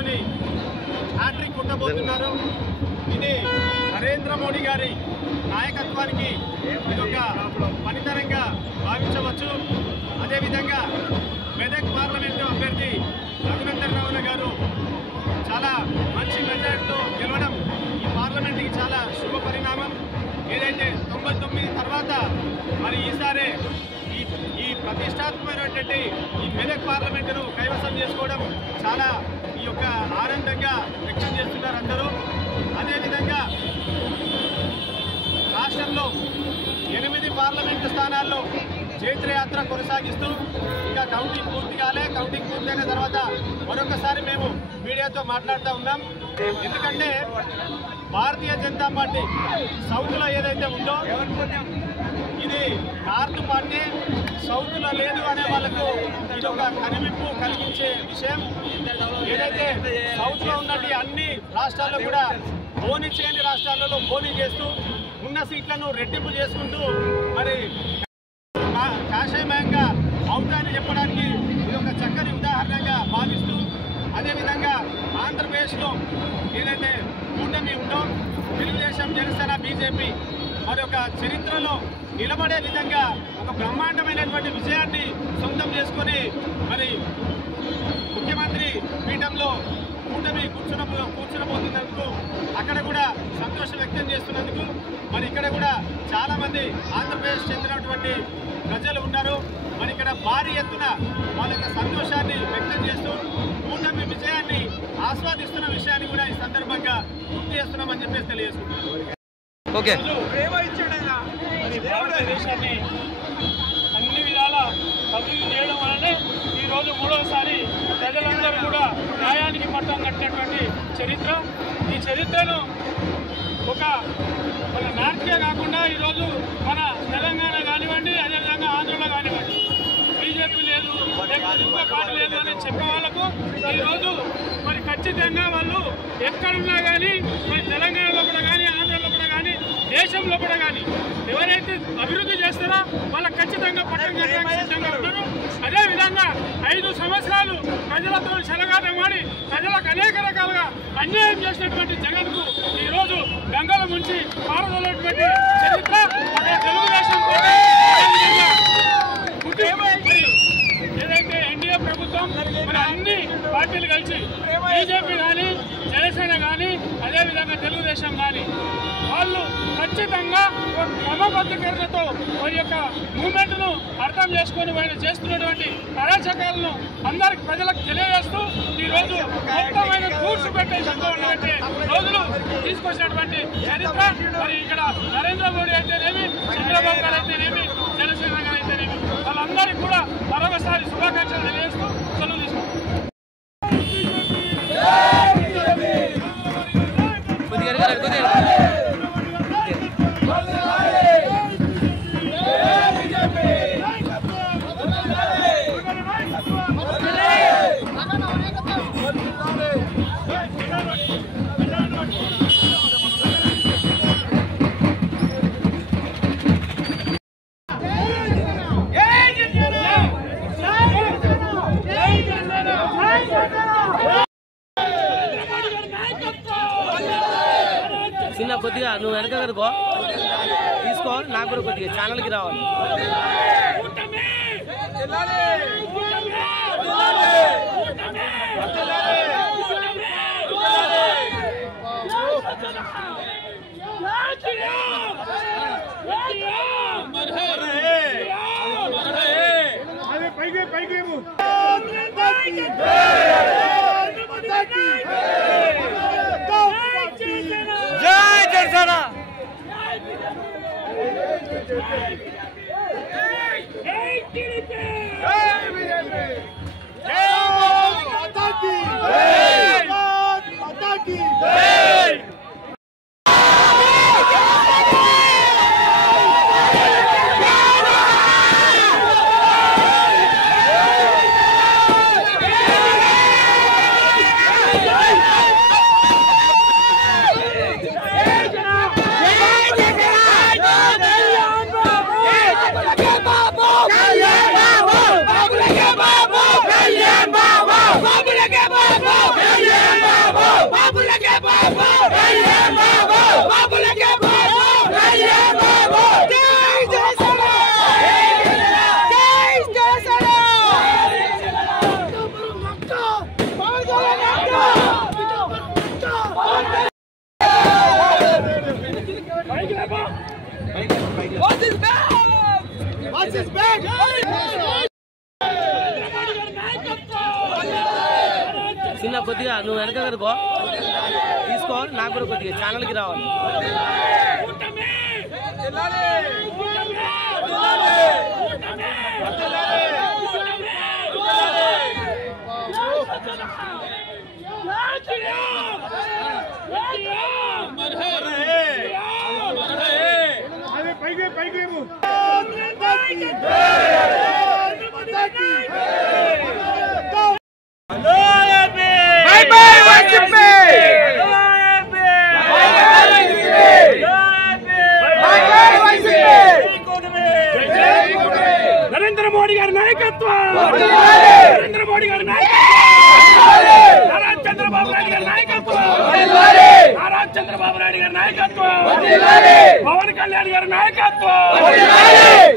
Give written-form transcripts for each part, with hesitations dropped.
కూర్చొని హ్యాట్రిక్ కొట్టబోతున్నారు. ఇది నరేంద్ర మోడీ గారి నాయకత్వానికి ఇదొక పనితనంగా భావించవచ్చు. అదేవిధంగా మెదక్ పార్లమెంటు అభ్యర్థి రఘునందన్ రావు గారు చాలా మంచి మెజార్టీతో గెలవడం ఈ పార్లమెంట్కి చాలా శుభ పరిణామం. ఏదైతే 99 తర్వాత మరి ఈసారి ఈ ప్రతిష్టాత్మకమైనటువంటి ఈ మెదక్ పార్లమెంటును కైవసం చేసుకోవడం చాలా ఈ యొక్క ఆనందంగా వ్యక్తం చేస్తున్నారు అందరూ. అదేవిధంగా రాష్ట్రంలో 8 పార్లమెంటు స్థానాల్లో జైత్రయాత్ర కొనసాగిస్తూ ఇంకా కౌంటింగ్ పూర్తి కాలే. కౌంటింగ్ పూర్తయిన తర్వాత మరొకసారి మేము మీడియాతో మాట్లాడుతూ ఉన్నాం. ఎందుకంటే భారతీయ జనతా పార్టీ సౌత్లో ఏదైతే ఉందో ఇది నార్త్ పార్టీ సౌత్లో లేదు అనే వాళ్ళకు ఇది ఒక కనువిప్పు కలిగించే విషయం. ఏదైతే సౌత్లో ఉన్నట్టు అన్ని రాష్ట్రాల్లో కూడా పోనీ చేయని రాష్ట్రాలలో పోనీ చేస్తూ ఉన్న సీట్లను రెట్టింపు చేసుకుంటూ మరి కాషాయమయంగా అవుతాయని చెప్పడానికి ఇది ఒక చక్కని ఉదాహరణగా భావిస్తూ, అదేవిధంగా ఆంధ్రప్రదేశ్లో ఏదైతే కూటమి ఉందో తెలుగుదేశం, జనసేన, బీజేపీ మరి ఒక చరిత్రలో నిలబడే విధంగా ఒక బ్రహ్మాండమైనటువంటి విజయాన్ని సొంతం చేసుకొని మరి ముఖ్యమంత్రి పీఠంలో కూటమి కూర్చునబోతున్నందుకు అక్కడ కూడా సంతోషం వ్యక్తం చేస్తున్నందుకు మరి ఇక్కడ కూడా చాలామంది ఆంధ్రప్రదేశ్ చెందినటువంటి ప్రజలు ఉన్నారు. మరి ఇక్కడ భారీ ఎత్తున వాళ్ళ యొక్క సంతోషాన్ని వ్యక్తం చేస్తూ కూటమి విజయాన్ని ఆస్వాదిస్తున్న విషయాన్ని కూడా ఈ సందర్భంగా గుర్తు చేస్తున్నామని చెప్పేసి తెలియజేసుకుంటున్నాం. భారతదేశాన్ని అన్ని విధాల అభివృద్ధి చేయడం వల్లనే ఈరోజు మూడవసారి ప్రజలందరూ కూడా న్యాయానికి పట్టం కట్టినటువంటి చరిత్ర. ఈ చరిత్రను మన నార్త్కే కాకుండా ఈరోజు మన తెలంగాణ కానివ్వండి, అదేవిధంగా ఆంధ్రలో కానివ్వండి బీజేపీ లేదు, లేకపోతే ఇంకో పార్టీ లేదు అని చెప్పే వాళ్ళకు ఈరోజు మరి ఖచ్చితంగా వాళ్ళు ఎక్కడున్నా కానీ మరి తెలంగాణలో కూడా కానీ, ఆంధ్రలో కూడా కానీ, దేశంలో కూడా కానీ ఎవరైతే అభివృద్ధి చేస్తారో వాళ్ళకి ఖచ్చితంగా పట్టం కట్టడానికి సిద్ధంగా ఉన్నారు. అదేవిధంగా 5 సంవత్సరాలు ప్రజలతో చెలగాటమాడి ప్రజలకు అనేక రకాలుగా అన్యాయం చేసినటువంటి జగన్కు ఈరోజు గంగల ముంచి పారదోలేటువంటి చరిత్ర తెలుగుదేశం ఏదైతే ఎన్డీఏ ప్రభుత్వం మరి అన్ని పార్టీలు కలిసి బీజేపీ కానీ, జనసేన కానీ, అదేవిధంగా తెలుగుదేశం కానీ వాళ్ళు ఖచ్చితంగా క్రమబద్ధీకరణతో వారి యొక్క మూమెంట్ను అర్థం చేసుకొని వాళ్ళు చేస్తున్నటువంటి అరాచకాలను అందరికి ప్రజలకు తెలియజేస్తూ ఈరోజు మొత్తమైన రూల్స్ పెట్టే రోజులు తీసుకొచ్చినటువంటి చరిత్ర మరి ఇక్కడ నరేంద్ర మోడీ అయితేనేమి, చంద్రబాబు గారు అయితేనేమి, జనసేన గారు అయితేనేమి వాళ్ళందరికీ కూడా మరొకసారి శుభాకాంక్షలు తెలియజేస్తూ సెలవు తీసుకుంటాం. చిన్న కొద్దిగా నువ్వు వెనక కనుకో తీసుకో, నాకు కూడా కొద్దిగా ఛానల్కి రావాలి. జై జనసేన. జై చిన్న కొద్దిగా నువ్వు వెనక కనుకో తీసుకో, నాకు కూడా కొద్దిగా ఛానల్కి రావాలి. నరేంద్ర మోడీ గారి నాయకత్వం, నరేంద్ర మోడీ గారి నారా చంద్రబాబు నాయుడు గారి నాయకత్వం, నారా చంద్రబాబు నాయుడు గారి నాయకత్వం, పవన్ కళ్యాణ్ గారి నాయకత్వం.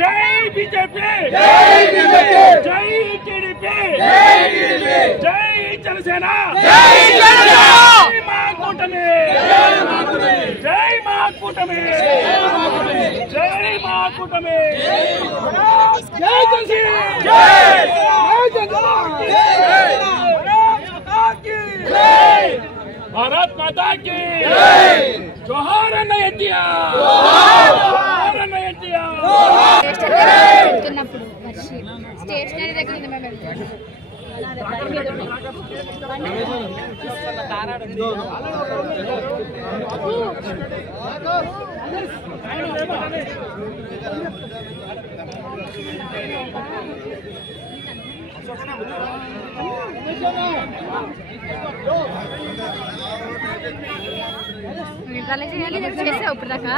జై బీజేపీ, జై టీడీపీ, జై జనసేన, జై మా కూటమి, జై మా కూటమి, జై మా కూటమి, జై జనసేన, भारत माता की जोहार अण्णय्या, जोहार अण्णय्या. स्टेशनरी దగ్గర ఉంది మేము చేసావు ఇప్పుడు దాకా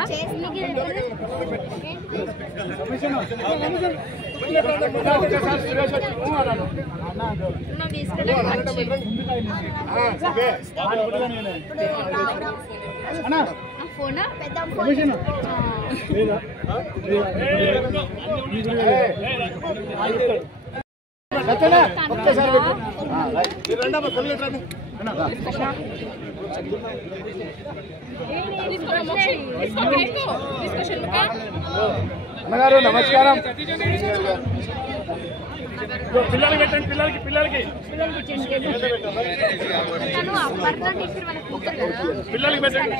ఫోన్ అన్నగారు నమస్కారం. పిల్లలకి పెట్టండి, పిల్లలకి పిల్లలకి పిల్లలకి పెట్టండి.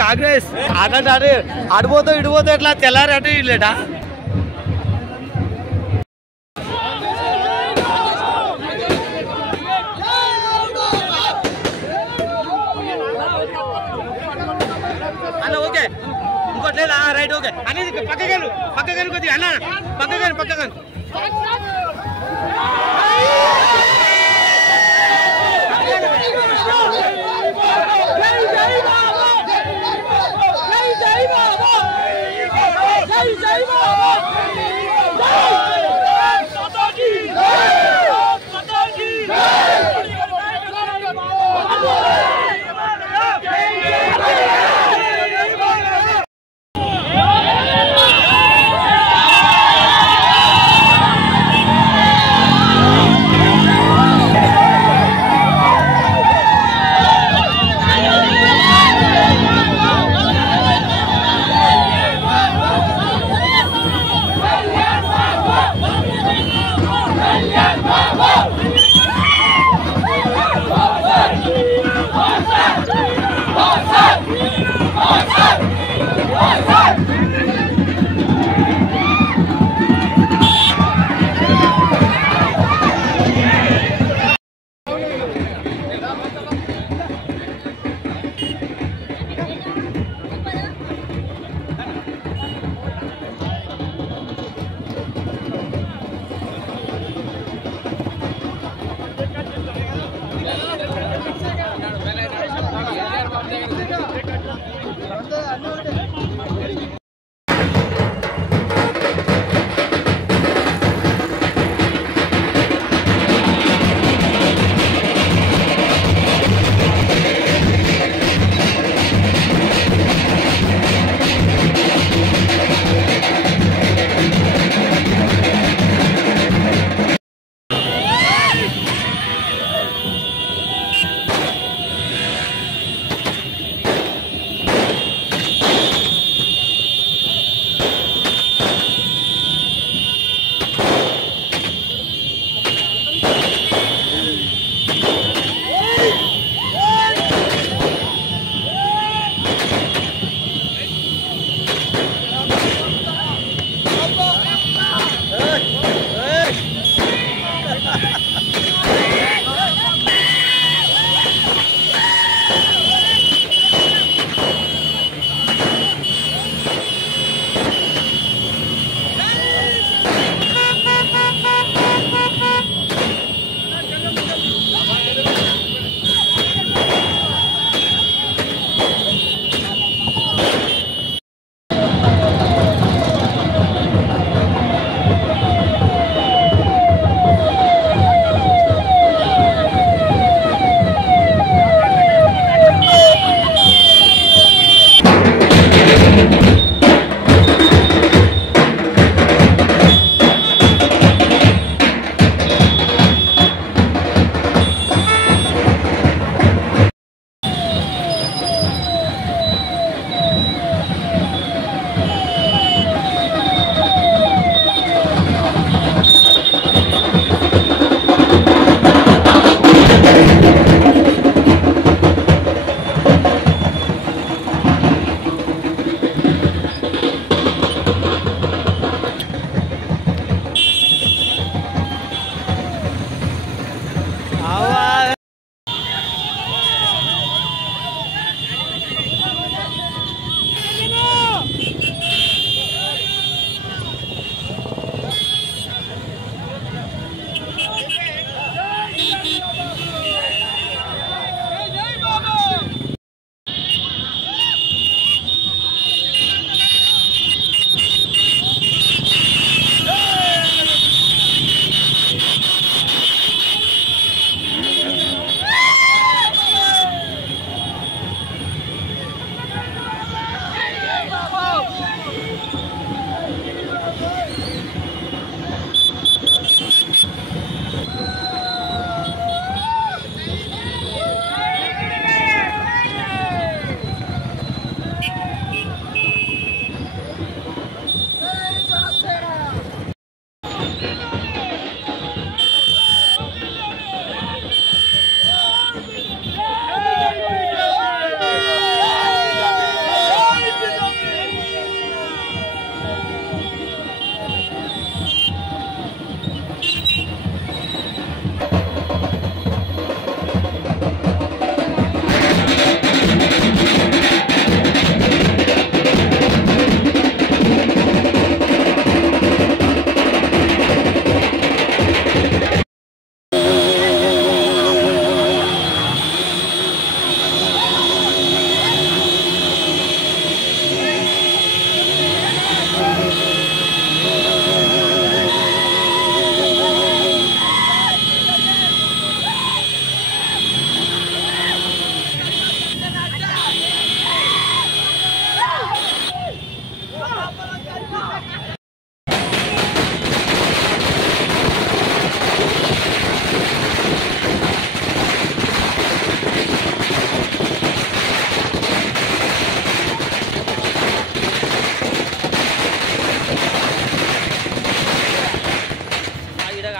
కాంగ్రెస్ అటు అడిపోతావు ఇడిపోతావు ఎట్లా తెల్లారి అటు ఇల్లేటా అన్న ఓకే ఇంకోట్లేదా రైట్ ఓకే అనేది పక్కగలు కొద్దిగా అన్న పక్కగను జై బాబా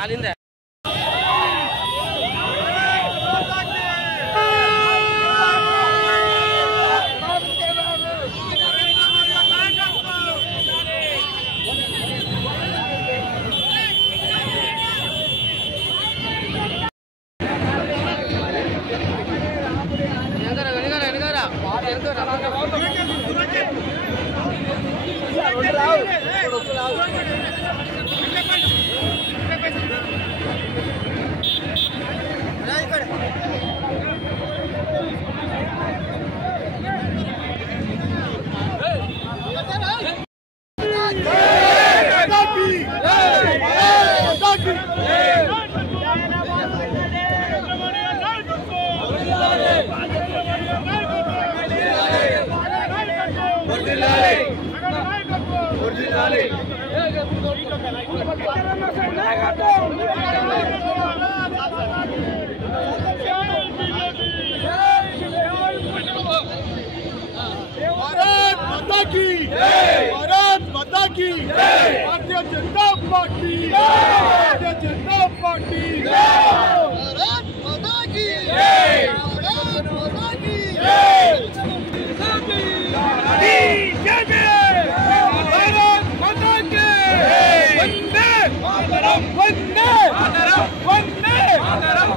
కాలిందా भारत माता की भारतीय जनता पार्टी भारतीय जनता पार्टी भारत माता की भारत माता की भारत माता के वंदे मातरम वंदे मातरम वंदे मातरम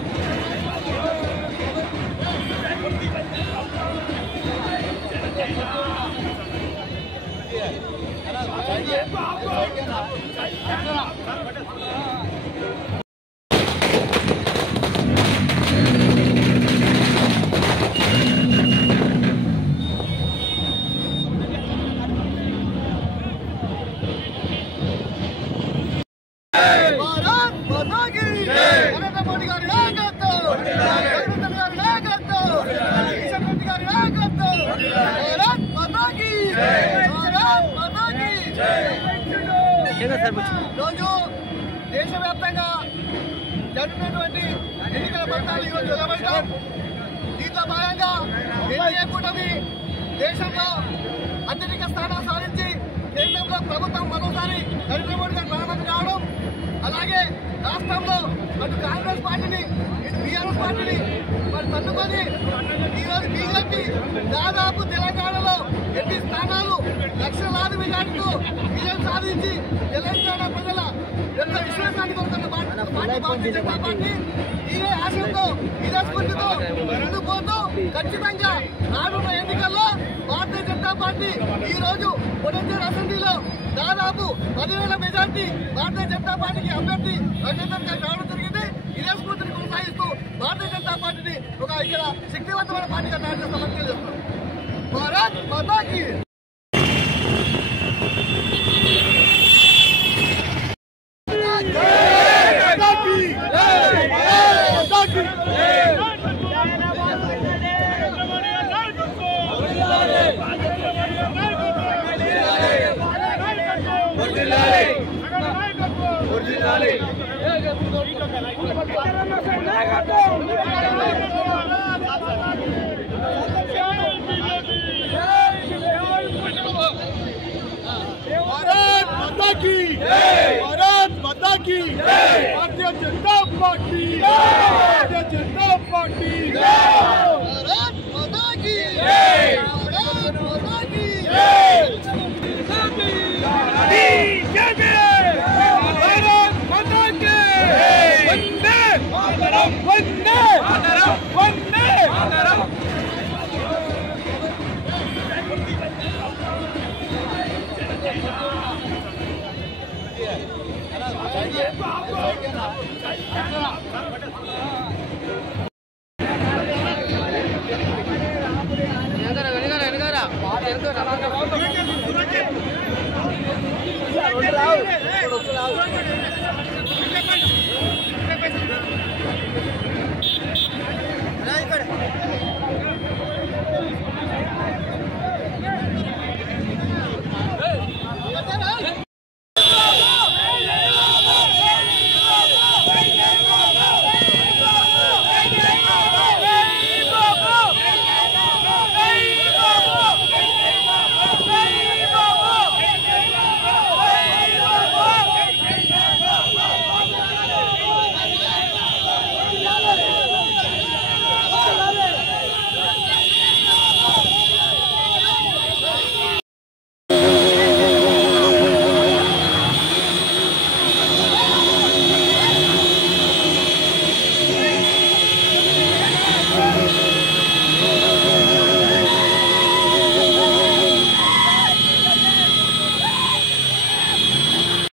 రోజు దేశవ్యాప్తంగా జరుగుతున్నటువంటి ఎన్నికల ఫలితాలు ఈరోజు వెలువడటం, దీంట్లో భాగంగా ఎన్డీఏ కూటమి దేశంలో అత్యధిక స్థానాలు సాధించి కేంద్రంలో ప్రభుత్వం మరోసారి నరేంద్ర మోడీ గారు ప్రధానమంత్రి కావడం, అలాగే రాష్ట్రంలో అటు కాంగ్రెస్ పార్టీని ఇటు బీఆర్ఎస్ పార్టీని మరి తన్నుకొని ఈరోజు బీజేపీ దాదాపు తెలంగాణలో 8 స్థానాలు లక్షలాది మెజార్టీతో విజయం సాధించి తెలంగాణ ప్రజల యొక్క విశ్వాసాన్ని కోరుతున్న పార్టీ భారతీయ జనతా పార్టీ ఇదే ఆశయంతో ఇదే స్ఫూర్తితో ముందుకు పోతూ ఖచ్చితంగా రానున్న ఎన్నికల్లో భారతీయ జనతా పార్టీ ఈ రోజు పొటెన్షియల్ అసెంబ్లీలో దాదాపు 10,000 మెజార్టీ భారతీయ జనతా పార్టీకి అభ్యర్థి రఘునందన్ గారు రావడం జరిగింది. ఇదే స్ఫూర్తిని కొనసాగిస్తూ భారతీయ జనతా పార్టీని ఒక ఇక్కడ శక్తివంతమైన పార్టీగా తయారు చేస్తామని తెలియజేస్తున్నాం. భారత్ మాతా కీ भारत माता की भारतीय जनता पार्टी भारतीय जनता पार्टी भारत माता की भारत माता की भारत माता के वंदे मातरम वंदे मातरम वंदे मातरम